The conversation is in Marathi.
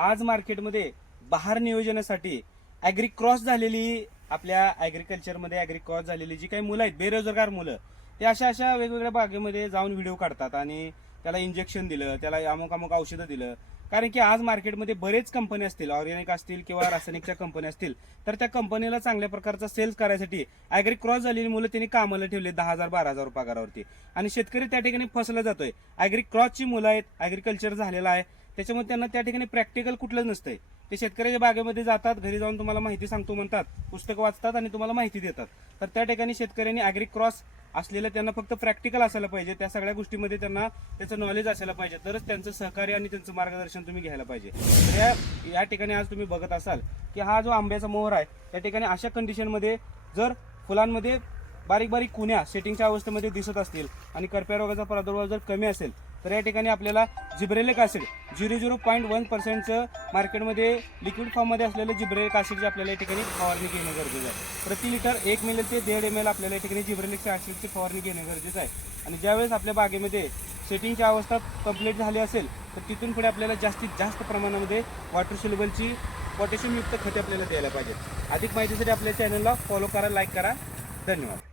आज मार्केटमध्ये बहार नियोजनासाठी ॲग्री क्रॉस झालेली आपल्या ॲग्रिकल्चरमध्ये ॲग्री क्रॉस झालेली जी काही मुलं आहेत बेरोजगार मुलं ते अशा अशा वेगवेगळ्या बागेमध्ये जाऊन व्हिडिओ काढतात आणि त्याला इंजेक्शन दिलं त्याला अमुक अमुक औषधं दिलं. कारण की आज मार्केटमध्ये बरेच कंपनी असतील ऑर्गॅनिक असतील किंवा रासायनिकच्या कंपनी असतील तर त्या कंपनीला चांगल्या प्रकारचा सेल्स करायसाठी ॲग्री क्रॉस झालेली मुलं त्यांनी कामाला ठेवले दहा हजार बारा हजार पगारावरती आणि शेतकरी त्या ठिकाणी फसला जातोय. ॲग्री क्रॉसची मुलं आहेत ॲग्रिकल्चर झालेलं आहे. त्याच्यामुळे त्यांना त्या ठिकाणी प्रॅक्टिकल कुठलंच नसतंय. ते शेतकऱ्याच्या बागेमध्ये जातात घरी जाऊन तुम्हाला माहिती सांगतो म्हणतात पुस्तकं वाचतात आणि तुम्हाला माहिती देतात. तर त्या ठिकाणी शेतकऱ्यांनी ॲग्री क्रॉस असलेलं त्यांना फक्त प्रॅक्टिकल असायला पाहिजे. त्या सगळ्या गोष्टीमध्ये त्यांना त्याचं नॉलेज असायला पाहिजे. तरच त्यांचं सहकार्य आणि त्यांचं मार्गदर्शन तुम्ही घ्यायला पाहिजे. तर या या ठिकाणी आज तुम्ही बघत असाल की हा जो आंब्याचा मोहर आहे त्या ठिकाणी अशा कंडिशनमध्ये जर फुलांमध्ये बारीक बारीक कुण्या सेटिंगच्या अवस्थेमध्ये दिसत असतील आणि करप्या रोगाचा प्रादुर्भाव जर कमी असेल तर या ठिकाणी आपल्याला gibberellic acid zero zero point one पर्सेंटचं मार्केटमध्ये लिक्विड फॉर्ममध्ये असलेलं जिब्रेलिक ॲसिडची आपल्याला या ठिकाणी फवारणी घेणं गरजेचं आहे. प्रति लिटर एक मिली ते दीड एम एल आपल्याला या ठिकाणी जिब्रेलिक ॲसिडची फवारणी घेणं गरजेचं आहे. आणि ज्यावेळेस आपल्या बागेमध्ये सेटिंगची अवस्था कंप्लीट झाली असेल तर तिथून पुढे आपल्याला जास्तीत जास्त प्रमाणामध्ये वॉटर सोल्युबलची पोटॅशियमयुक्त खते आपल्याला द्यायला पाहिजेत. अधिक माहितीसाठी आपल्या चॅनलला फॉलो करा लाईक करा. धन्यवाद.